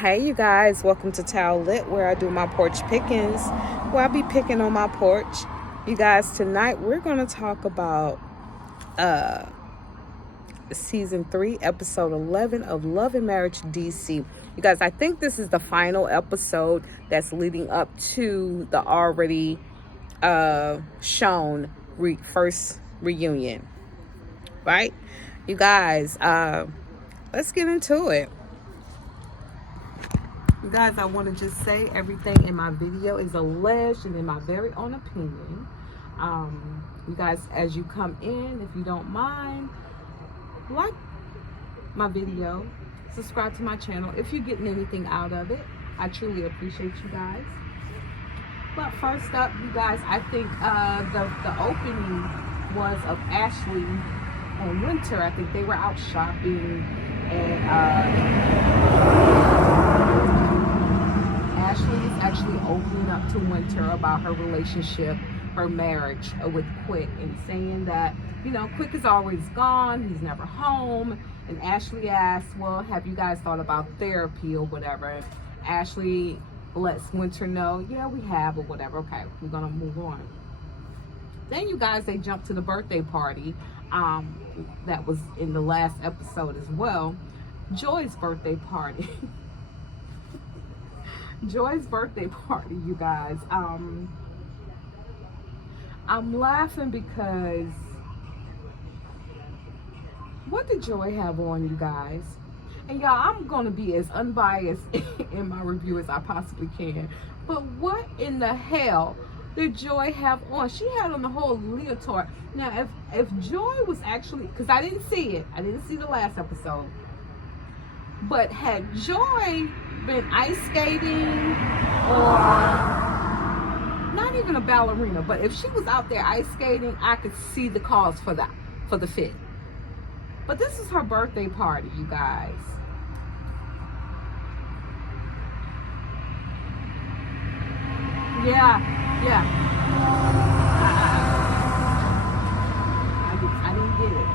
Hey you guys, welcome to Towel Lit, where I do my porch pickings, where I be picking on my porch. You guys, tonight we're going to talk about season 3, episode 11 of Love and Marriage DC. You guys, I think this is the final episode that's leading up to the already shown first reunion, right? You guys, let's get into it. You guys, I want to just say everything in my video is alleged and in my very own opinion. You guys, as you come in, if you don't mind, like my video, subscribe to my channel if you're getting anything out of it. I truly appreciate you guys. But first up, you guys, I think the opening was of Ashley and Winter. I think they were out shopping, and Ashley is actually opening up to Winter about her relationship, her marriage with Quick, and saying that, you know, Quick is always gone, he's never home. And Ashley asks, well, have you guys thought about therapy or whatever? Ashley lets Winter know, yeah, we have, or whatever. Okay, we're gonna move on. Then you guys, they jump to the birthday party that was in the last episode as well. Joy's birthday party. Joy's birthday party, you guys. I'm laughing because what did Joy have on, you guys? And y'all, I'm gonna be as unbiased in my review as I possibly can. But what in the hell did Joy have on? She had on the whole leotard. Now, if Joy was actually, because I didn't see it, I didn't see the last episode. But had Joy been ice skating, or not even a ballerina, but if she was out there ice skating, I could see the cause for the fit. But this is her birthday party, you guys. Yeah. I didn't get it.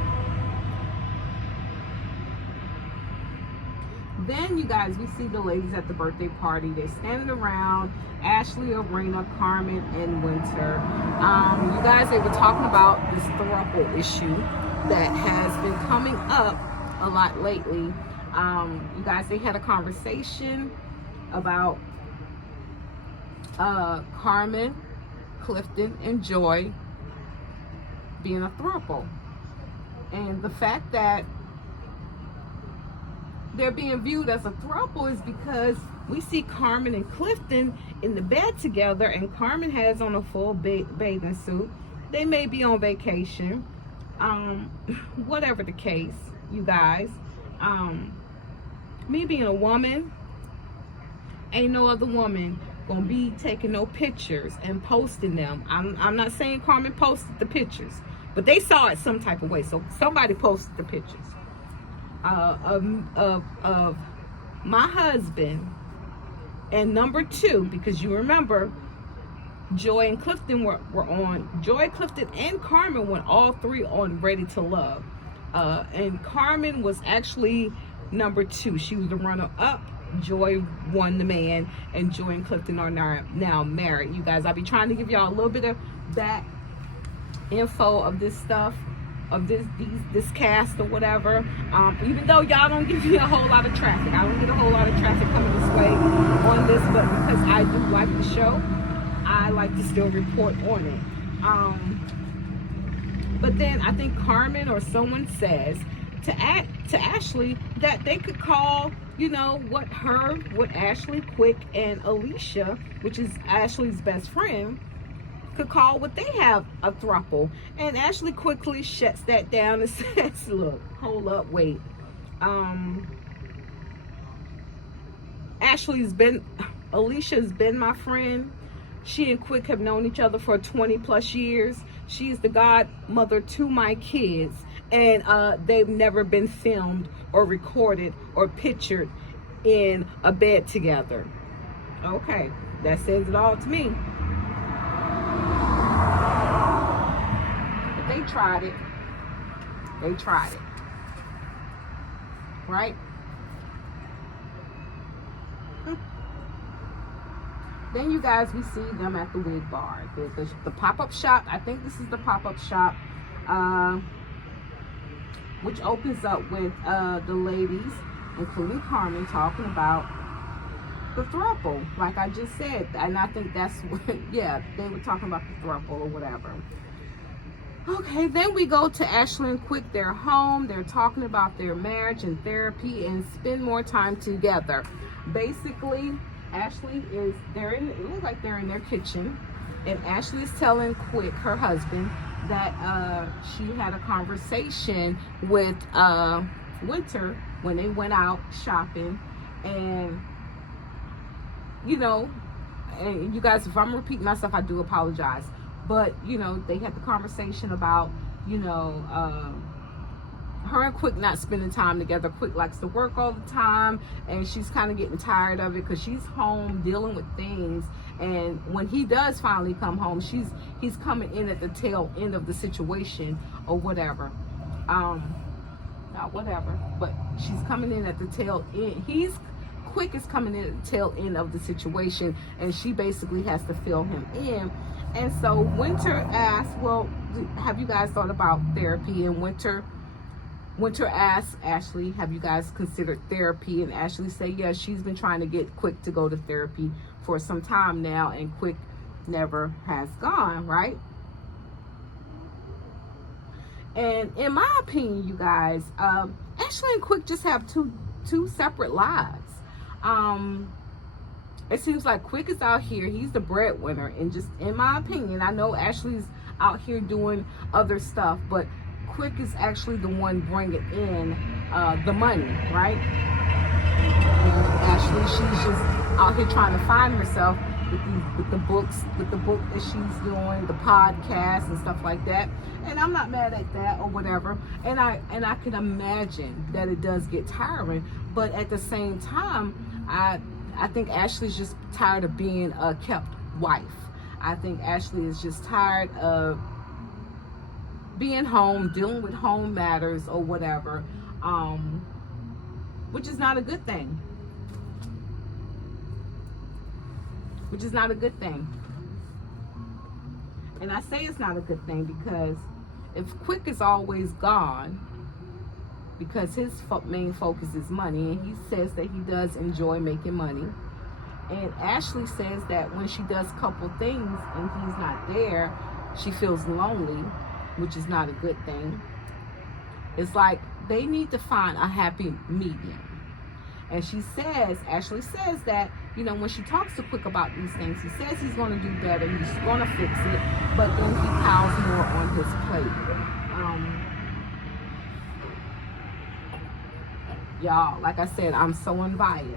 Then, you guys, we see the ladies at the birthday party. They're standing around. Ashley, Arena, Carmen, and Winter. You guys, they were talking about this throuple issue that has been coming up a lot lately. You guys, they had a conversation about Carmen, Clifton, and Joy being a throuple. And the fact that they're being viewed as a throuple is because we see Carmen and Clifton in the bed together, and Carmen has on a full bathing suit. They may be on vacation. Whatever the case, you guys. Me being a woman, ain't no other woman gonna be taking no pictures and posting them. I'm not saying Carmen posted the pictures, but they saw it some type of way. So somebody posted the pictures of my husband and number 2, because you remember Joy and Clifton were on. Joy, Clifton, and Carmen went all 3 on Ready to Love. And Carmen was actually number 2. She was the runner-up. Joy won the man, and Joy and Clifton are now married. You guys, I'll be trying to give y'all a little bit of that info of this stuff, of this cast or whatever. Even though y'all don't give me a whole lot of traffic, I don't get a whole lot of traffic coming this way on this, but because I do like the show, I like to still report on it. But then I think Carmen or someone says to Ashley that they could call, you know, what Ashley, Quick, and Alicia, which is Ashley's best friend, could call what they have a throuple. And Ashley quickly shuts that down and says, look, hold up, wait. Alicia's been my friend. She and Quick have known each other for 20 plus years. She's the godmother to my kids, and they've never been filmed or recorded or pictured in a bed together. Okay, that says it all to me. But they tried it. Right? Then you guys, we see them at the wig bar, the pop-up shop. I think this is the pop-up shop, which opens up with the ladies, including Carmen, talking about the throuple, like I just said. And I think that's what, yeah, they were talking about the throuple or whatever. Okay, then we go to Ashley and Quick. They're home. They're talking about their marriage and therapy and spend more time together. Basically, Ashley is, it looks like they're in their kitchen, and Ashley is telling Quick, her husband, that she had a conversation with Winter when they went out shopping. And you know, and you guys, if I'm repeating myself, I do apologize. But you know, they had the conversation about, you know, her and Quick not spending time together. Quick likes to work all the time, and she's kind of getting tired of it because she's home dealing with things. And when he does finally come home, he's coming in at the tail end of the situation or whatever. Not whatever, but she's coming in at the tail end. Quick is coming in at the tail end of the situation, and she basically has to fill him in. And so Winter asked, well, have you guys thought about therapy? And Winter asked Ashley, have you guys considered therapy? And Ashley said, yes, she's been trying to get Quick to go to therapy for some time now, and Quick never has gone, right? And in my opinion, you guys, Ashley and Quick just have two separate lives. It seems like Quick is out here, he's the breadwinner, and just in my opinion, I know Ashley's out here doing other stuff, but Quick is actually the one bringing in the money, right? And Ashley, she's just out here trying to find herself with the book that she's doing, the podcast and stuff like that. And I'm not mad at that or whatever. And I can imagine that it does get tiring, but at the same time, I think Ashley's just tired of being a kept wife. I think Ashley is just tired of being home, dealing with home matters or whatever, which is not a good thing. Which is not a good thing. And I say it's not a good thing because if Quick is always gone, because his main focus is money, and he says that he does enjoy making money, and Ashley says that when she does couple things and he's not there, she feels lonely, which is not a good thing. It's like they need to find a happy medium. And Ashley says that, you know, when she talks to Quick about these things, he says he's going to do better, he's going to fix it, but then he piles more on his plate. Y'all, like I said, I'm so unbiased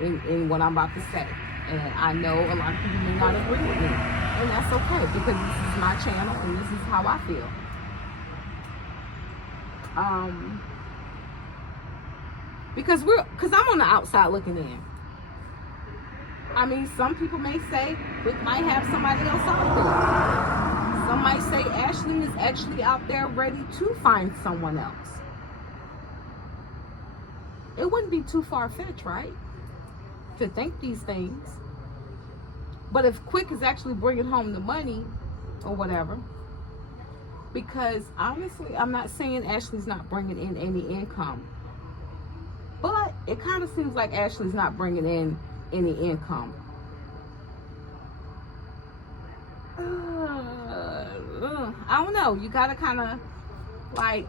in what I'm about to say. And I know a lot of people may not agree with me. And that's okay, because this is my channel and this is how I feel. Because I'm on the outside looking in. I mean, some people may say Quick might have somebody else out there. Some might say Ashley is actually out there ready to find someone else. It wouldn't be too far-fetched, right, to think these things. But if Quick is actually bringing home the money or whatever, because honestly, I'm not saying Ashley's not bringing in any income, but it kind of seems like Ashley's not bringing in any income. I don't know. You gotta kind of like,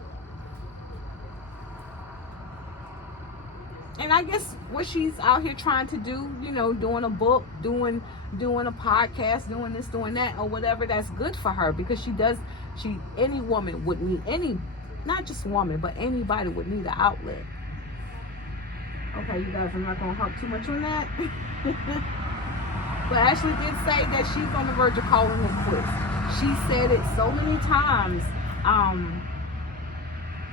and I guess what she's out here trying to do, you know, doing a book, doing a podcast, doing this, doing that, or whatever, that's good for her, because any woman would need, not just woman, but anybody would need an outlet. Okay, you guys, I'm not going to harp too much on that. But Ashley did say that she's on the verge of calling it quits. She said it so many times,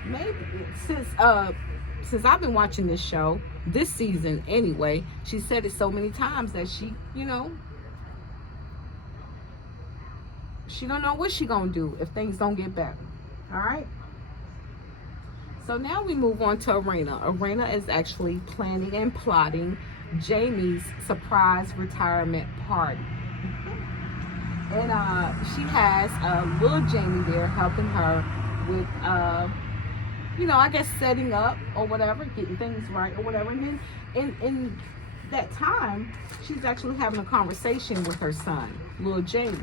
maybe since I've been watching this show, this season anyway, she said it so many times that she, you know, she don't know what she gonna do if things don't get better. All right. So now we move on to Arena. Arena is actually planning and plotting Jamie's surprise retirement party. And she has little Jamie there helping her with, I guess setting up or whatever, getting things right or whatever. And then in that time, she's actually having a conversation with her son, little Jamie.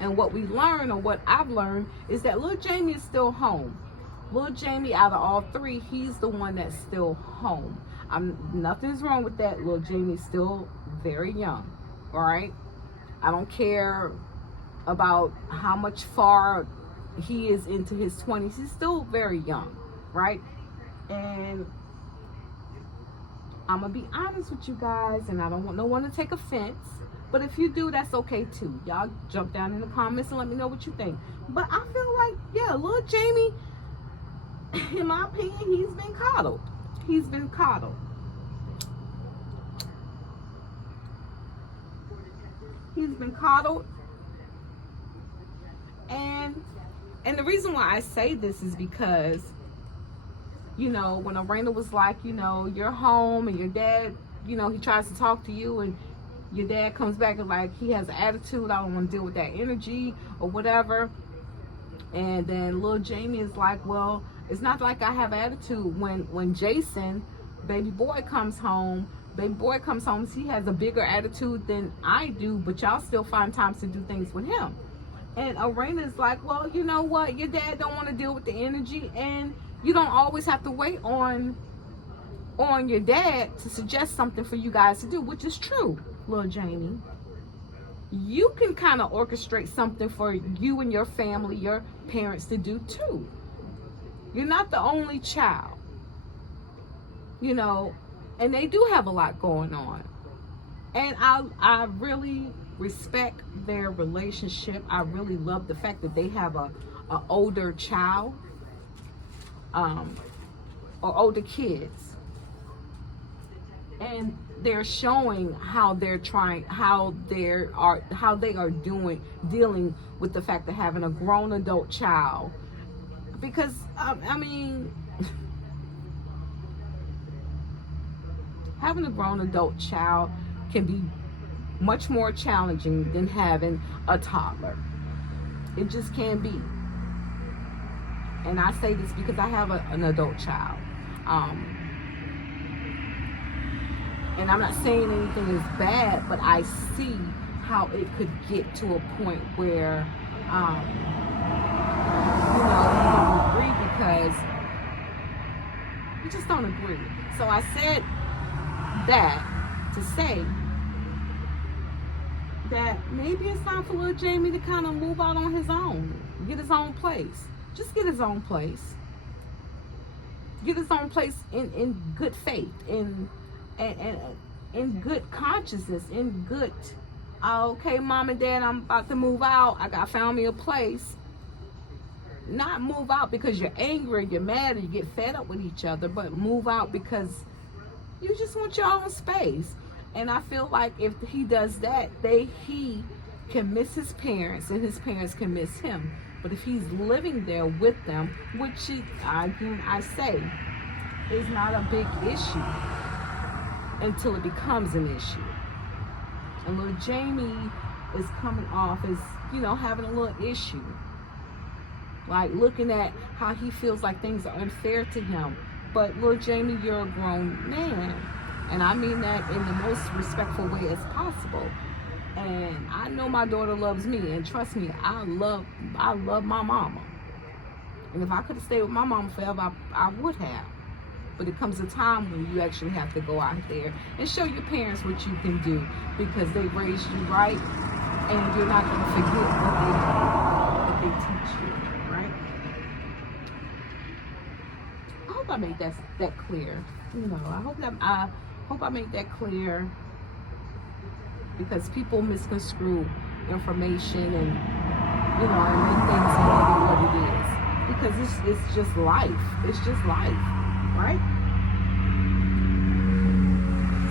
And what we learn, or what I've learned, is that little Jamie is still home. Little Jamie, out of all three, he's the one that's still home. Nothing's wrong with that. Little Jamie's still very young, all right? I don't care about how much far he is into his 20s. He's still very young, right? And I'm going to be honest with you guys, and I don't want no one to take offense. But if you do, that's okay too. Y'all jump down in the comments and let me know what you think. But I feel like, yeah, little Jamie, in my opinion, he's been coddled. He's been coddled. He's been coddled. And the reason why I say this is because, when Arena was like, you're home and your dad, he tries to talk to you and your dad comes back and like he has an attitude, I don't want to deal with that energy or whatever. And then little Jamie is like, well, it's not like I have attitude. When Jason, baby boy comes home, he has a bigger attitude than I do, but y'all still find times to do things with him. And Arena's like, well, you know what, your dad don't want to deal with the energy, and you don't always have to wait on your dad to suggest something for you guys to do, which is true, little Jamie. You can kind of orchestrate something for you and your family, your parents to do too. You're not the only child, and they do have a lot going on. And I really respect their relationship. I really love the fact that they have a older child, or older kids. And they're showing how they are dealing with the fact of having a grown adult child. Because having a grown adult child can be much more challenging than having a toddler. It just can be. And I say this because I have an adult child. And I'm not saying anything is bad, but I see how it could get to a point where, you don't agree because you just don't agree. So I said that to say that maybe it's time for little Jamie to kind of move out on his own, get his own place. Just get his own place. Get his own place in good faith, in good consciousness, in good, okay, mom and dad, I'm about to move out. I found me a place. Not move out because you're angry, you're mad, or you get fed up with each other, but move out because you just want your own space. And I feel like if he does that, he can miss his parents and his parents can miss him. But if he's living there with them, which I say is not a big issue until it becomes an issue. And little Jamie is coming off as, having a little issue. Like looking at how he feels like things are unfair to him. But little Jamie, you're a grown man. And I mean that in the most respectful way as possible. And I know my daughter loves me, and trust me, I love my mama. And if I could have stayed with my mama forever, I would have. But it comes a time when you actually have to go out there and show your parents what you can do, because they raised you right, and you're not going to forget what they teach you, right? I hope I made that clear. I hope I made that clear. Because people misconstrue information and make things more than what it is. Because it's just life. It's just life, right?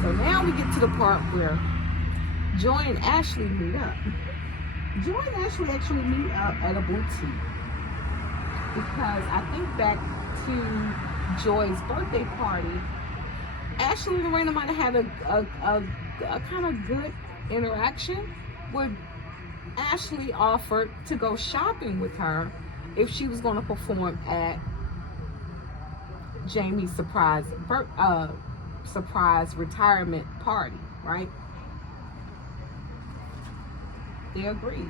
So now we get to the part where Joy and Ashley meet up. Joy and Ashley actually meet up at a boutique. Because I think back to Joy's birthday party, Ashley and Lorena might have had a kind of good interaction where Ashley offered to go shopping with her if she was going to perform at Jamie's surprise retirement party, right? They agreed.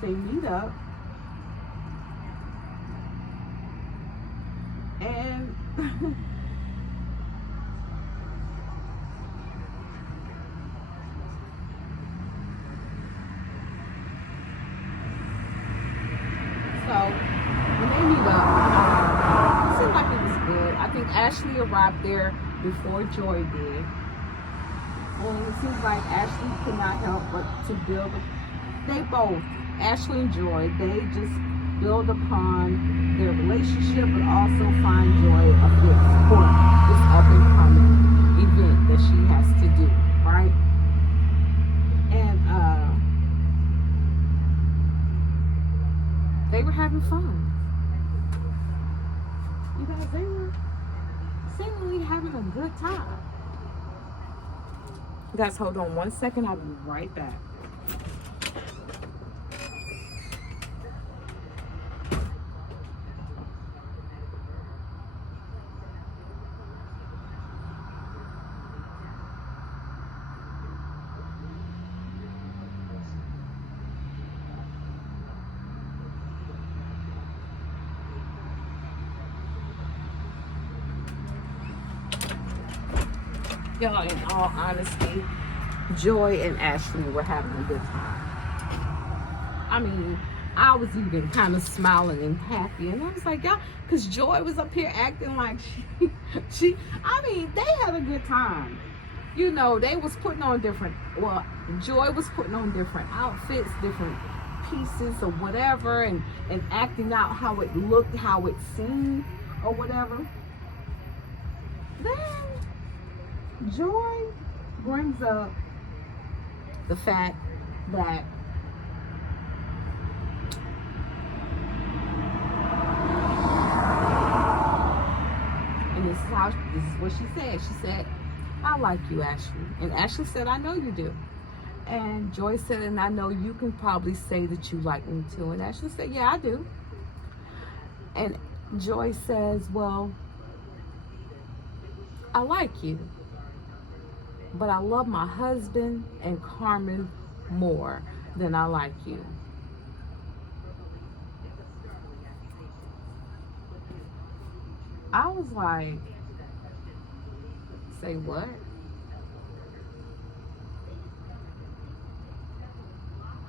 They meet up, and so when they meet up, it seemed like it was good. I think Ashley arrived there before Joy did, and it seems like Ashley could not help but to build. They both, Ashley and Joy, they just build upon their relationship, but also find Joy a fit for this up and coming event that she has to do, right? And they were having fun. You guys, they were seemingly having a good time. You guys, hold on one second. I'll be right back. Y'all, in all honesty, Joy and Ashley were having a good time. I mean, I was even kind of smiling and happy, and I was like, y'all, because Joy was up here acting like I mean, they had a good time. You know, they was putting on Joy was putting on different outfits, different pieces or whatever, and acting out how it looked, how it seemed, or whatever. Then Joy brings up the fact that and this is what she said. She said, "I like you, Ashley." And Ashley said, "I know you do." And Joy said, "And I know you can probably say that you like me too." And Ashley said, "Yeah, I do." And Joy says, "Well, I like you, but I love my husband and Carmen more than I like you." I was like, say what?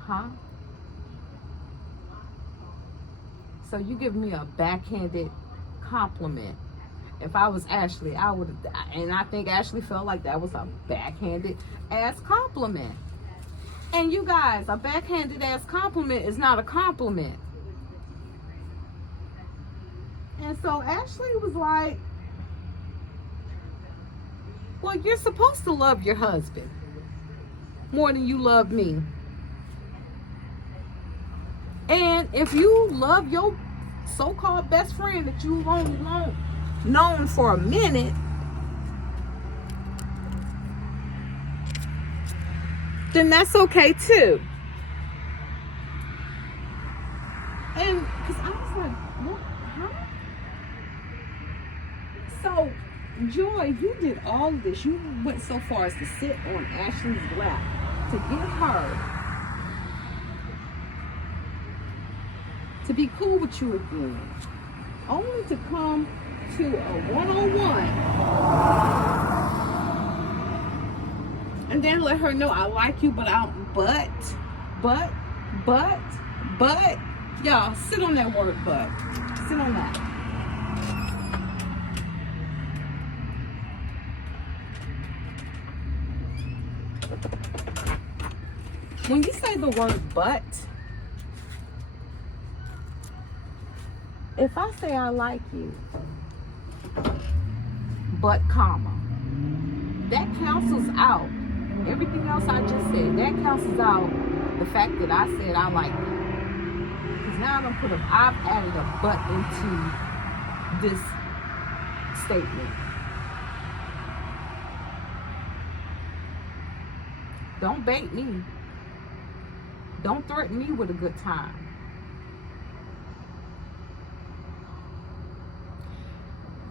Huh? So you give me a backhanded compliment. If I was Ashley, I would have, and I think Ashley felt like that was a backhanded ass compliment. And you guys, a backhanded ass compliment is not a compliment. And so Ashley was like, well, you're supposed to love your husband more than you love me. And if you love your so-called best friend that you've only known for a minute, then that's okay too. And because I was like, what? Huh? So, Joy, you did all of this. You went so far as to sit on Ashley's lap to get her to be cool with you again, only to come to a one-on-one and then let her know I like you, but y'all sit on that word but. Sit on that. When you say the word but, if I say I like you, but comma, that cancels out everything else I just said. That cancels out the fact that I said I like you. Because now I've added a but into this statement. Don't bait me. Don't threaten me with a good time.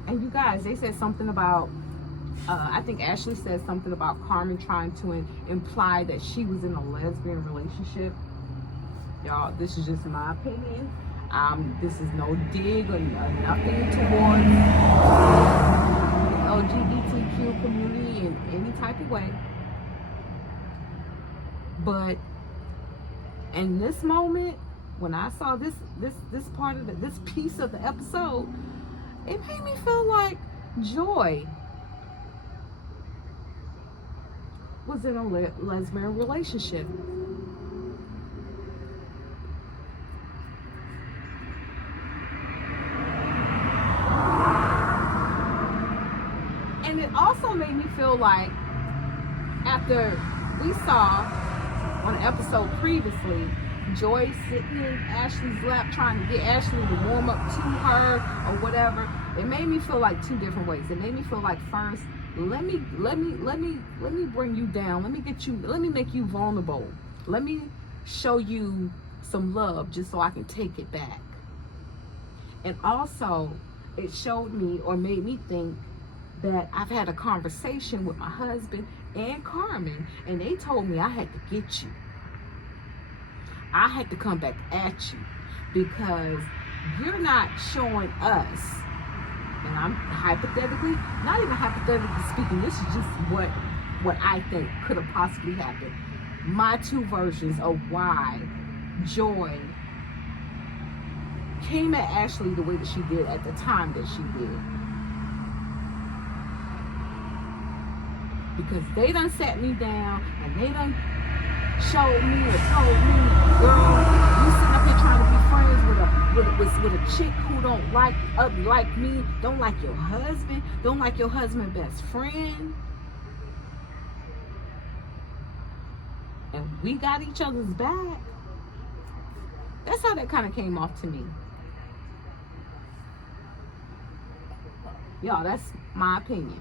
And you guys, they said something about, I think Ashley said something about Carmen trying to imply that she was in a lesbian relationship. Y'all, this is just my opinion. This is no dig or nothing towards the LGBTQ community in any type of way. But in this moment, when I saw this part of this piece of the episode, it made me feel like Joy was in a lesbian relationship. And it also made me feel like, after we saw on an episode previously, Joy sitting in Ashley's lap trying to get Ashley to warm up to her or whatever, it made me feel like two different ways. It made me feel like, first, let me bring you down. Let me make you vulnerable. Let me show you some love just so I can take it back. And also, it showed me or made me think that I've had a conversation with my husband and Carmen, and they told me I had to get you. I had to come back at you because you're not showing us, and I'm hypothetically, not even hypothetically speaking, this is just what I think could have possibly happened. My two versions of why Joy came at Ashley the way that she did at the time that she did. Because they done sat me down and they done showed me or told me, girl, you sitting up here trying to be friends with a chick who don't like me, don't like your husband, don't like your husband's best friend. And we got each other's back. That's how that kind of came off to me. Y'all, that's my opinion.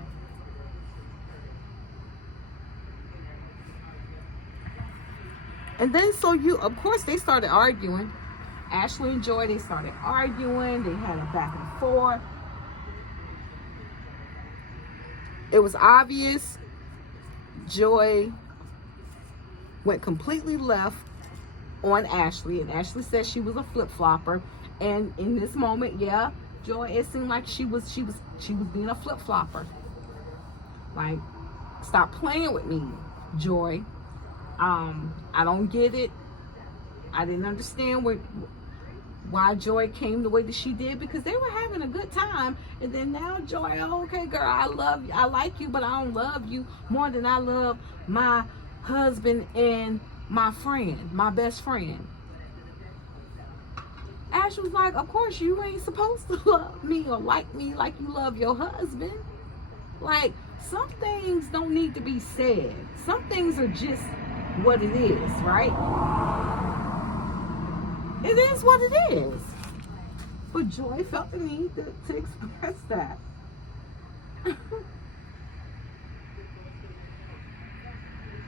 And then of course, they started arguing. Ashley and Joy, they started arguing. They had a back and forth. It was obvious Joy went completely left on Ashley, and Ashley said she was a flip-flopper. And in this moment, yeah, Joy, it seemed like she was being a flip-flopper. Like, stop playing with me, Joy. I don't get it. I didn't understand why Joy came the way that she did, because they were having a good time. And then now Joy, oh, okay, girl, I love you. I like you, but I don't love you more than I love my husband and my friend, my best friend. Ash was like, of course you ain't supposed to love me or like me like you love your husband. Like, some things don't need to be said. Some things are just what it is, right? It is what it is. But Joy felt the need to express that.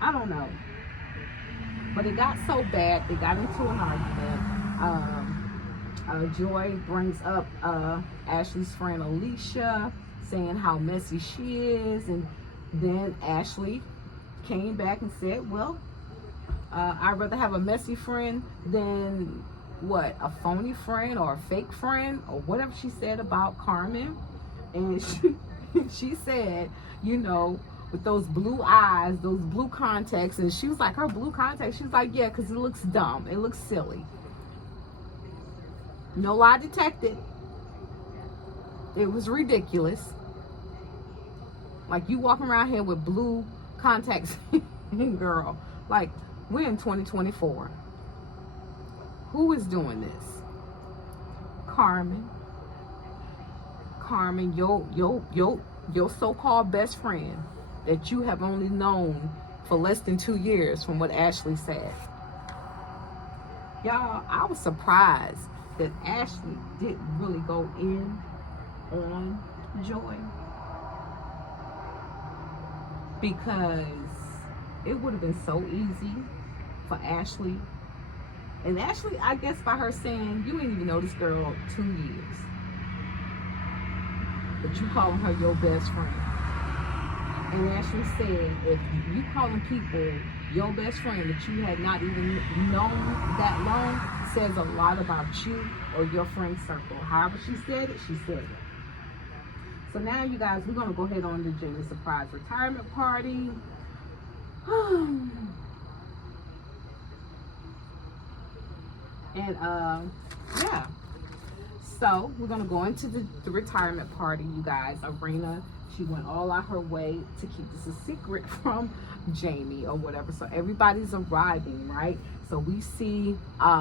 I don't know. But it got so bad, they got into an argument. Joy brings up Ashley's friend Alicia, saying how messy she is. And then Ashley came back and said, well, I'd rather have a messy friend than a phony friend or a fake friend, or whatever she said about Carmen. And she said, with those blue eyes, those blue contacts, and she was like, her blue contacts, she was like, yeah, because it looks dumb, it looks silly. No lie detected. It was ridiculous. Like, you walking around here with blue contacts, girl. Like, we're in 2024. Who is doing this? Carmen, your so-called best friend that you have only known for less than 2 years, from what Ashley said. Y'all, I was surprised that Ashley didn't really go in on Joy. because it would have been so easy for Ashley. And Ashley, I guess by her saying, you ain't even know this girl 2 years, but you calling her your best friend. And Ashley said, if you calling people your best friend that you had not even known that long, says a lot about you or your friend circle. However she said it, she said it. So now, you guys, we're going to go ahead on to Jenny's surprise retirement party. And yeah, so we're gonna go into the retirement party, you guys. Arena, she went all out her way to keep this a secret from Jamie or whatever. So everybody's arriving, right? So we see,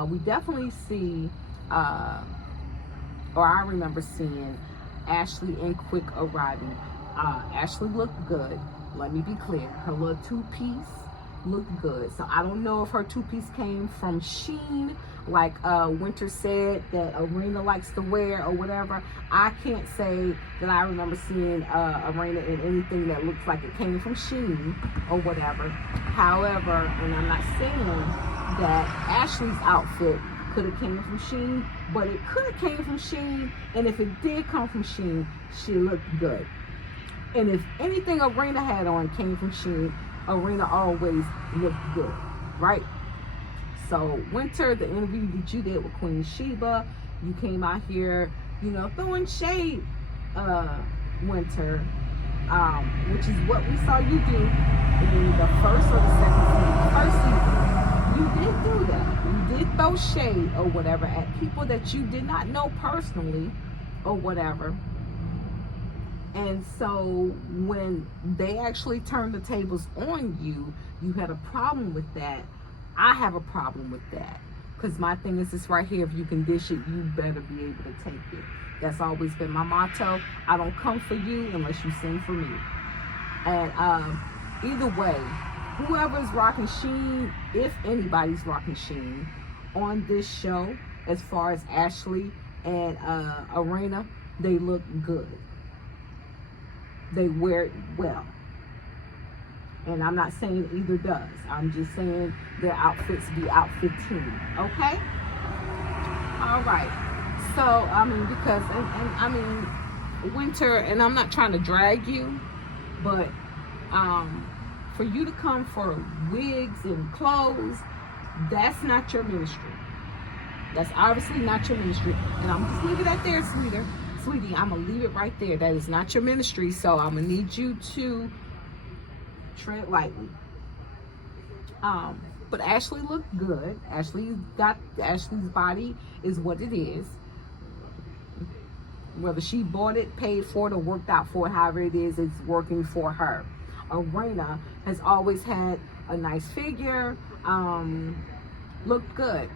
we definitely see, or I remember seeing Ashley and Quick arriving. Ashley looked good. Let me be clear. Her little two-piece looked good. So I don't know if her two-piece came from Shein, like Winter said that Arena likes to wear or whatever. I can't say that I remember seeing Arena in anything that looks like it came from Shein or whatever. However, and I'm not saying that Ashley's outfit could have came from Shein, but it could have came from Shein, and if it did come from Shein, she looked good. And if anything Arena had on came from Shein, Arena always looked good, right? So Winter, the interview that you did with Queen Sheba, you came out here, you know, throwing shade, Winter, which is what we saw you do in the first or the second season. You did do that. You did throw shade or whatever at people that you did not know personally or whatever. And so when they actually turned the tables on you, you had a problem with that. I have a problem with that. Because my thing is this right here, if you can dish it, you better be able to take it. That's always been my motto. I don't come for you unless you sing for me. And either way, whoever's rocking Shein, if anybody's rocking Shein on this show, as far as Ashley and Arena, they look good. They wear it well. And I'm not saying either does. I'm just saying their outfits be outfitting. Okay? All right. So, I mean, because, and I mean, Winter, and I'm not trying to drag you, but for you to come for wigs and clothes, that's not your ministry. That's obviously not your ministry. And I'm just leave it at there, sweetie, I'm gonna leave it right there. That is not your ministry, so I'm gonna need you to tread lightly. But Ashley looked good. Ashley's body is what it is. Whether she bought it, paid for it, or worked out for it, however it is, it's working for her. Arena has always had a nice figure, looked good.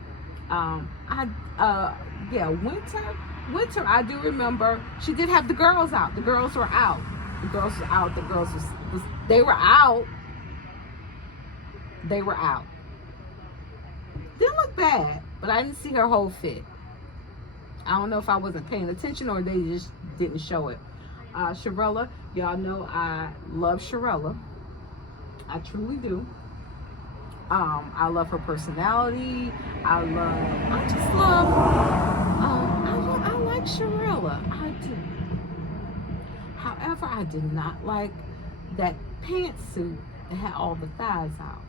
Yeah, Winter, I do remember she did have the girls out. The girls were out. The girls were out. The girls they were out. They were out. Didn't look bad, but I didn't see her whole fit. I don't know if I wasn't paying attention or they just didn't show it. Sharella, y'all know I love Sharella. I truly do. I love her personality. I like Sharella. I do. However, I did not like that pantsuit that had all the thighs out.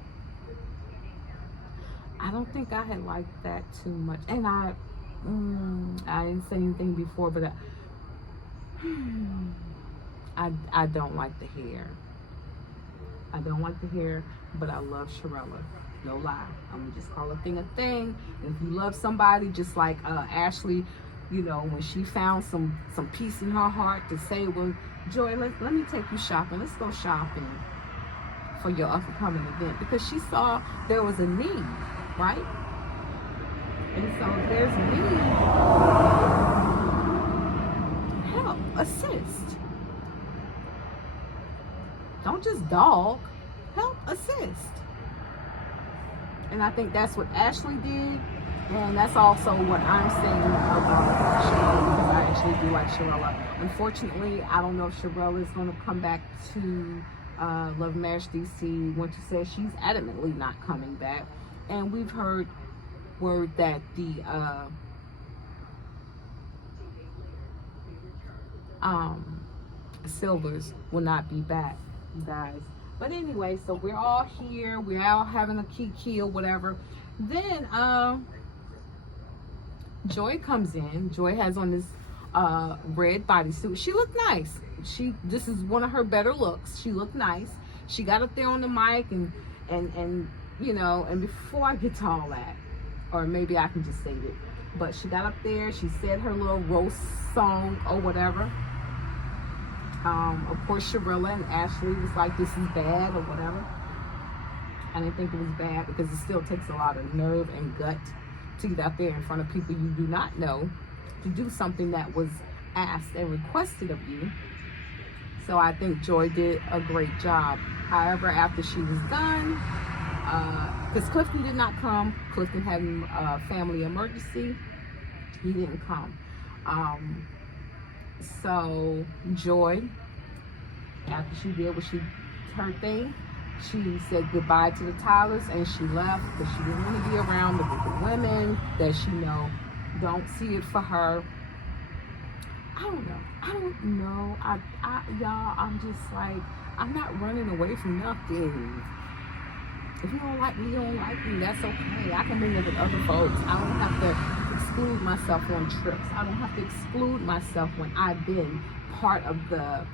I don't think I had liked that too much. And I didn't say anything before, but I don't like the hair. I don't like the hair, but I love Sharella. No lie. I'm gonna just call a thing a thing. And if you love somebody, just like Ashley, you know, when she found some peace in her heart to say, well, Joy, let me take you shopping. Let's go shopping for your upcoming event, because she saw there was a need, right? And so if there's a need, help, assist. Don't just dog, help, assist. And I think that's what Ashley did. And that's also what I'm saying about Sharella, because I actually do like Sharella. Unfortunately, I don't know if Sharella is going to come back to LAMDC went to say she's adamantly not coming back. And we've heard word that the Silvers will not be back, you guys. But anyway, so we're all here. We're all having a kiki or whatever. Then Joy comes in. Joy has on this red bodysuit. She looked nice. This is one of her better looks. She looked nice. She got up there on the mic and you know, and before I get to all that, or maybe I can just say it, but she got up there, she said her little roast song or whatever. Of course, Sharilla and Ashley was like, this is bad or whatever. I didn't think it was bad because it still takes a lot of nerve and gut to get out there in front of people you do not know to do something that was asked and requested of you. So I think Joy did a great job. However, after she was done, because Clifton did not come, Clifton had a family emergency, he didn't come. So Joy, after she did her thing, she said goodbye to the Tylers and she left because she didn't want to be around the group of women that she don't see it for her. I don't know. Y'all, I'm just like, I'm not running away from nothing. If you don't like me, you don't like me. That's okay. I can mingle with other folks. I don't have to exclude myself on trips. I don't have to exclude myself when I've been part of the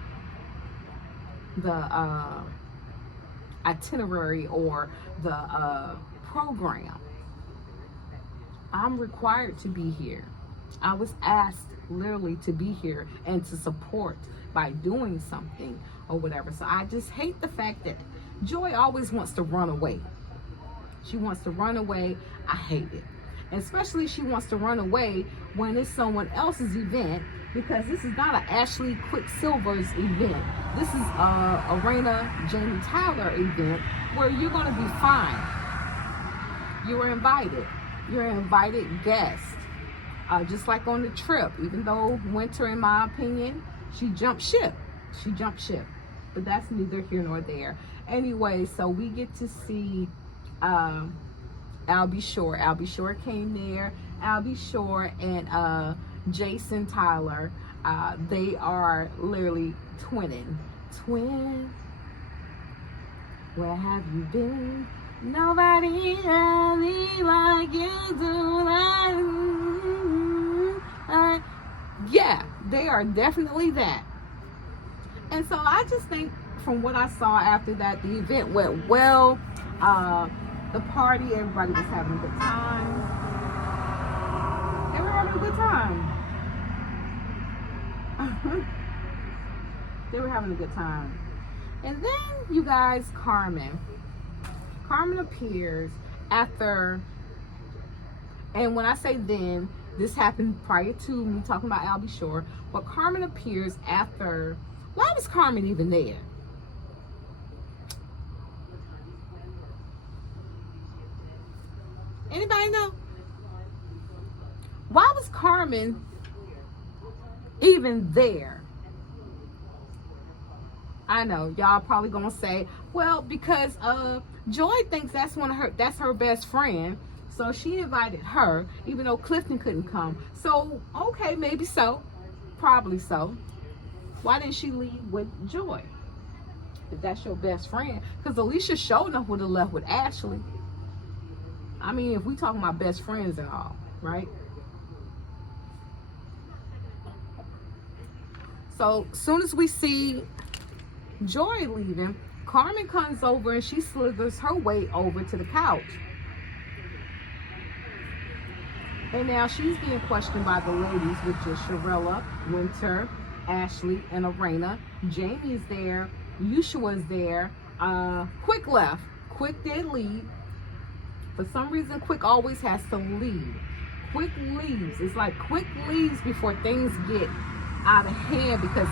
itinerary or the program. I'm required to be here. I was asked literally to be here and to support by doing something or whatever. So I just hate the fact that Joy always wants to run away. She wants to run away. I hate it. And especially she wants to run away when it's someone else's event, because this is not an Ashley Quicksilver's event. This is a Raina Jamie Tyler event where you're going to be fine. You were invited. You're an invited guest. Just like on the trip, even though Winter, in my opinion, she jumped ship. But that's neither here nor there. Anyway, so we get to see Albie Shore. Albie Shore came there. Albie Shore and Jason Tyler, they are literally twinning. Twin, where have you been? Nobody love me like you do. Yeah, they are definitely that. And so I just think from what I saw after that, the event went well. The party, everybody was having a good time. They were having a good time. They were having a good time. And then, you guys, Carmen appears after, and when I say then, this happened prior to me talking about Albie Shore, but Carmen appears after. Why was Carmen even there? Anybody know? Why was Carmen even there? I know y'all probably gonna say, well, because Joy thinks that's her best friend, so she invited her, even though Clifton couldn't come. So okay, maybe so, probably so. Why didn't she leave with Joy? If that's your best friend, because Alicia Showna would have left with Ashley. I mean, if we talking about best friends and all, right? So soon as we see Joy leaving, Carmen comes over and she slithers her way over to the couch. And now she's being questioned by the ladies, which is Sharilla, Winter, Ashley, and Arena. Jamie's there. Yushua's there. Quick left. Quick did leave. For some reason, Quick always has to leave. Quick leaves. It's like Quick leaves before things get out of hand, because,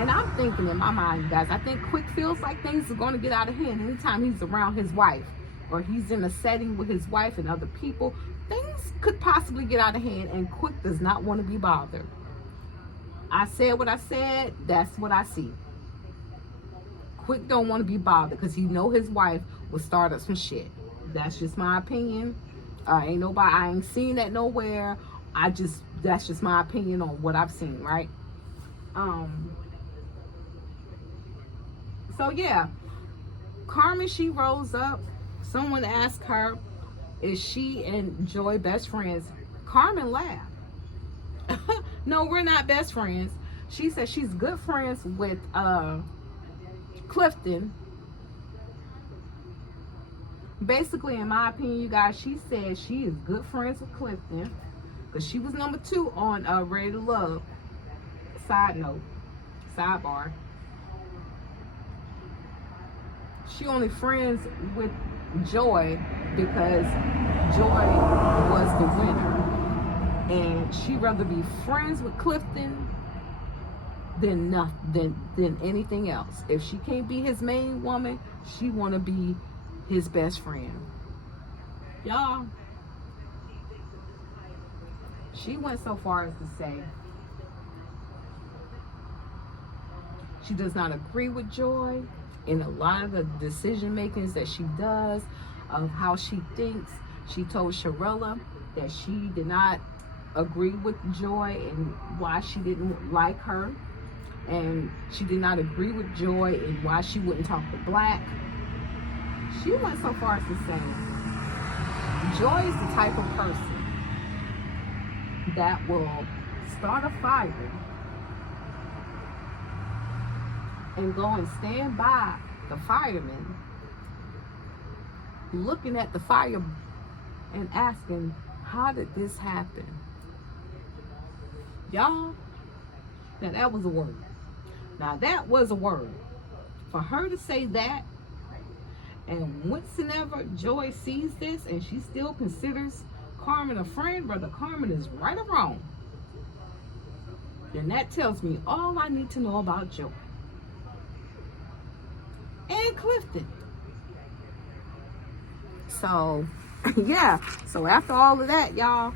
and I'm thinking in my mind, you guys, I think Quick feels like things are going to get out of hand anytime he's around his wife, or he's in a setting with his wife and other people. Things could possibly get out of hand, and Quick does not want to be bothered. I said what I said. That's what I see. Quick don't want to be bothered because he know his wife will start up some shit. That's just my opinion. I ain't seen that nowhere. That's just my opinion on what I've seen, right? So yeah, Carmen, she rose up. Someone asked her, is she and Joy best friends? Carmen laughed. No, we're not best friends. She said she's good friends with Clifton. Basically, in my opinion, you guys, she said she is good friends with Clifton because she was number 2 on Ready to Love. Side note, sidebar. She only friends with Joy because Joy was the winner. And she'd rather be friends with Clifton than anything else. If she can't be his main woman, she want to be his best friend. Y'all, she went so far as to say she does not agree with Joy in a lot of the decision makings that she does, of how she thinks. She told Sharella that she did not agree with Joy and why she didn't like her, and she did not agree with Joy and why she wouldn't talk to Black. She went so far as to say Joy is the type of person that will start a fire and go and stand by the firemen, looking at the fire and asking, how did this happen? Y'all, now that was a word. Now that was a word. For her to say that, and whenever Joy sees this and she still considers Carmen a friend, whether Carmen is right or wrong, then that tells me all I need to know about Joy. And Clifton. So, yeah. So after all of that, y'all,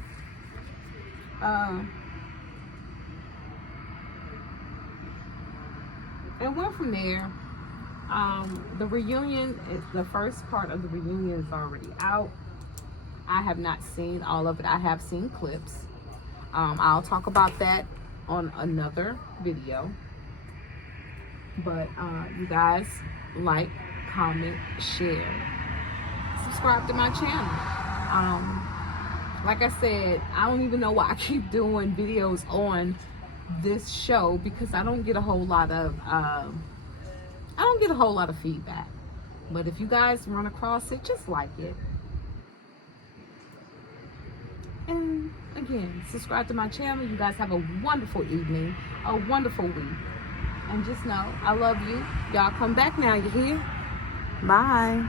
it went from there. The reunion, the first part of the reunion is already out. I have not seen all of it. I have seen clips. I'll talk about that on another video. But you guys, like, comment, share, subscribe to my channel. Like I said, I don't even know why I keep doing videos on this show, because I don't get a whole lot of feedback. But if you guys run across it, just like it. And again, subscribe to my channel. You guys have a wonderful evening, a wonderful week. And just know, I love you. Y'all come back now, you hear? Bye.